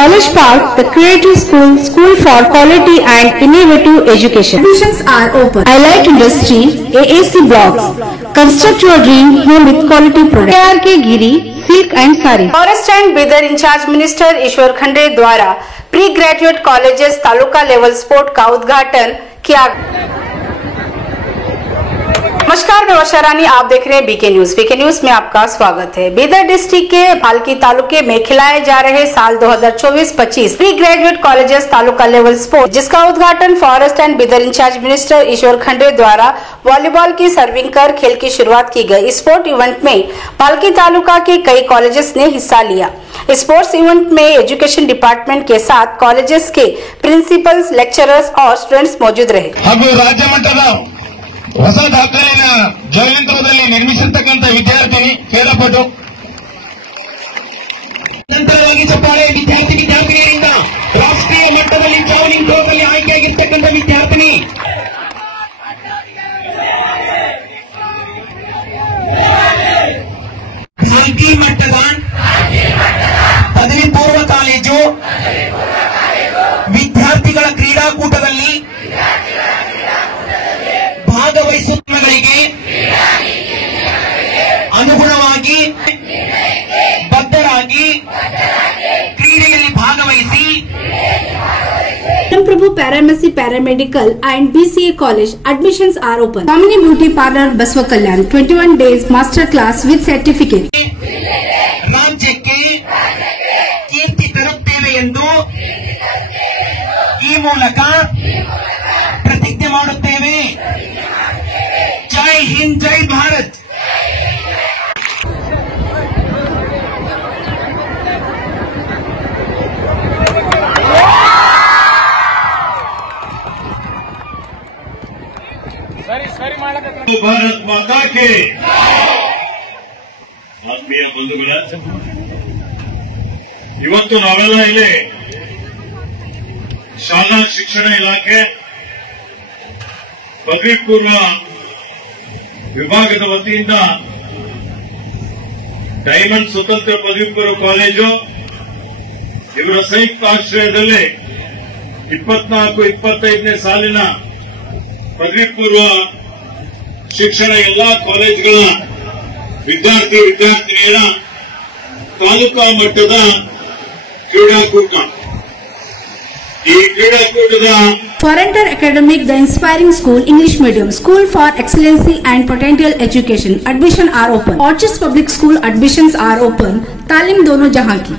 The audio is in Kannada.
College Park, the Creative School, School for Quality and Innovative Education. Admissions are open. Highlight Industry, AAC Blocks. Construct your dream home with quality products. ARK Giri, Silk and Sari. Forest and Bidar in-charge minister Ishwar Khande द्वारा pre graduate colleges taluka level sport का उद्घाटन किया। नमस्कार, मैं वर्षा रानी, आप देख रहे हैं बीके न्यूज। बीके न्यूज में आपका स्वागत है। बिदर डिस्ट्रिक्ट के भालकी तालुके में खिलाए जा रहे साल 2024-25 pre graduate colleges taluka level sport, जिसका उद्घाटन forest and Bidar in-charge minister Ishwar Khande द्वारा वॉलीबॉल की सर्विंग कर खेल की शुरुआत की गई। स्पोर्ट इवेंट में भालकी तालुका के कई कॉलेजेस ने हिस्सा लिया। स्पोर्ट्स इवेंट में एजुकेशन डिपार्टमेंट के साथ कॉलेजेस के प्रिंसिपल्स, लेक्चरर्स और स्टूडेंट्स मौजूद रहे। ಹೊಸ ದಾಖಲೆಯ ಜಯಂತ್ರದಲ್ಲಿ ನಿರ್ಮಿಸಿರ್ತಕ್ಕಂಥ ವಿದ್ಯಾರ್ಥಿನಿ ಕ್ರೀಡಾಪಟು ನಂತರವಾಗಿ ಚಪ್ಪಾಳೆ ವಿದ್ಯಾರ್ಥಿನಿಯರಿಂದ ರಾಷ್ಟ್ರೀಯ ಮಟ್ಟದಲ್ಲಿ ಜಾವಲಿಂಗ್ ಥ್ರೋದಲ್ಲಿ ಆಯ್ಕೆಯಾಗಿರ್ತಕ್ಕಂಥ ವಿದ್ಯಾರ್ಥಿನಿ ಭಾರತೀಯ ಮಟ್ಟದ ಪದವಿ ಪೂರ್ವ ಕಾಲೇಜು ವಿದ್ಯಾರ್ಥಿಗಳ ಕ್ರೀಡಾಕೂಟದಲ್ಲಿ ಭಾಗವಹಿಸುವವರಿಗೆ ಅನುಗುಣವಾಗಿ ಬದ್ಧರಾಗಿ ಕ್ರೀಡೆಯಲ್ಲಿ ಭಾಗವಹಿಸಿ Prabhu Paramasi Paramedical and BCA College admissions are open. Kamini Beauty Parlor Baswa Kalyan 21 days master class with certificate. ರಾಜ್ಯಕ್ಕೆ ಕೀರ್ತಿ ತರುತ್ತೇವೆ ಎಂದು ಈ ಮೂಲಕ ಪ್ರತಿಜ್ಞೆ ಮಾಡುತ್ತೇವೆ। ಜೈ ಹಿಂದ್, ಜೈ ಭಾರತ್। ಭಾರತ್ ಮಾತಾ ಕೆ ಆತ್ಮೀಯ ಬಂಧುಗಳೇ, ಇವತ್ತು ನಾವೆಲ್ಲ ಇಲ್ಲಿ ಶಾಲಾ ಶಿಕ್ಷಣ ಇಲಾಖೆ ಪದವಿ ಪೂರ್ವ ವಿಭಾಗದ ವತಿಯಿಂದ ಡೈಮಂಡ್ ಸ್ವತಂತ್ರ ಪದವಿ ಪೂರ್ವ ಕಾಲೇಜು ಇವರ ಸಂಯುಕ್ತ ಆಶ್ರಯದಲ್ಲಿ 24-25ನೇ ಸಾಲಿನ ಪದವಿ ಪೂರ್ವ ಶಿಕ್ಷಣ ಎಲ್ಲಾ ಕಾಲೇಜುಗಳ ವಿದ್ಯಾರ್ಥಿನಿಯರ ತಾಲೂಕಾ ಮಟ್ಟದ ಕ್ರೀಡಾಕೂಟ, ಈ ಕ್ರೀಡಾಕೂಟದ For Enter Academic, the Inspiring School, English Medium, School for Excellency and Potential Education. Admission are open. Orchards Public School admissions are open. तालीम दोनों जहां की।